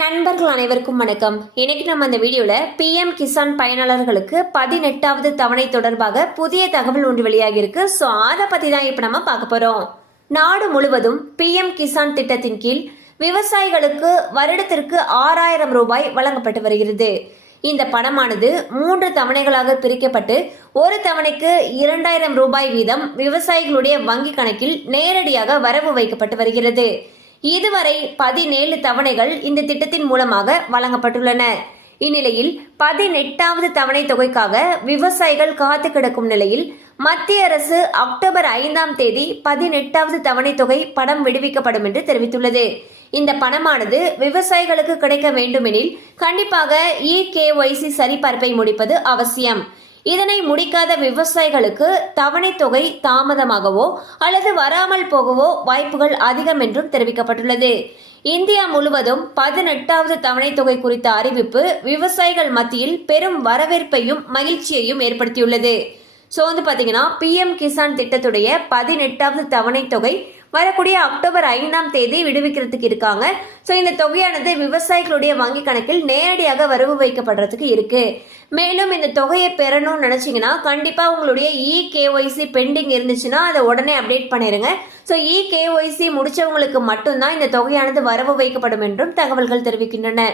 நண்பர்கள் அனைவருக்கும் வணக்கம். இன்னைக்கு நம்ம இந்த வீடியோல பிஎம் கிசான் பயனாளர்களுக்கு பதினெட்டாவது தவணை தொடர்பாக புதிய தகவல் ஒன்று வெளியாகி இருக்கு ஸோ அதை பத்தி தான் இப்ப நம்ம பார்க்க போறோம். நாடு முழுவதும் பிஎம் கிசான் திட்டத்தின் கீழ் விவசாயிகளுக்கு வருடத்திற்கு ஆறாயிரம் ரூபாய் வழங்கப்பட்டு வருகிறது. இந்த பணமானது மூன்று தவணைகளாக பிரிக்கப்பட்டு ஒரு தவணைக்கு இரண்டாயிரம் ரூபாய் வீதம் விவசாயிகளுடைய வங்கி கணக்கில் நேரடியாக வரவு வைக்கப்பட்டு வருகிறது. இதுவரை பதினேழு தவணைகள் இந்த திட்டத்தின் மூலமாக வழங்கப்பட்டுள்ளன. இந்நிலையில் பதினெட்டாவது தவணை தொகைக்காக விவசாயிகள் காத்து கிடக்கும் நிலையில் மத்திய அரசு அக்டோபர் ஐந்தாம் தேதி பதினெட்டாவது தவணை தொகை படம் விடுவிக்கப்படும் என்று தெரிவித்துள்ளது. இந்த பணமானது விவசாயிகளுக்கு கிடைக்க வேண்டுமெனில் கண்டிப்பாக இ கேஒய்சி சரிபார்ப்பை முடிப்பது அவசியம். இதனை முடிக்காத விவசாயிகளுக்கு தவணை தொகை தாமதமாகவோ அல்லது வராமல் போகவோ வாய்ப்புகள் அதிகம் என்றும் தெரிவிக்கப்பட்டுள்ளது. இந்தியா முழுவதும் பதினெட்டாவது தவணை தொகை குறித்த அறிவிப்பு விவசாயிகள் மத்தியில் பெரும் வரவேற்பையும் மகிழ்ச்சியையும் ஏற்படுத்தியுள்ளது. ஸோ வந்து பார்த்தீங்கன்னா பிஎம் கிசான் திட்டத்துடைய பதினெட்டாவது தவணை தொகை வரக்கூடிய அக்டோபர் ஐந்தாம் தேதி விடுவிக்கிறதுக்கு இருக்காங்க. ஸோ இந்த தொகையானது விவசாயிகளுடைய வங்கி கணக்கில் நேரடியாக வரவு வைக்கப்படுறதுக்கு இருக்கு. மேலும் இந்த தொகையை பெறணும்னு நினைச்சீங்கன்னா கண்டிப்பாக உங்களுடைய இ கேஒய்சி பெண்டிங் இருந்துச்சுன்னா அதை உடனே அப்டேட் பண்ணிடுங்க ஸோ இ கேஒய்சி முடிச்சவங்களுக்கு மட்டும்தான் இந்த தொகையானது வரவு வைக்கப்படும் என்றும் தகவல்கள் தெரிவிக்கின்றன.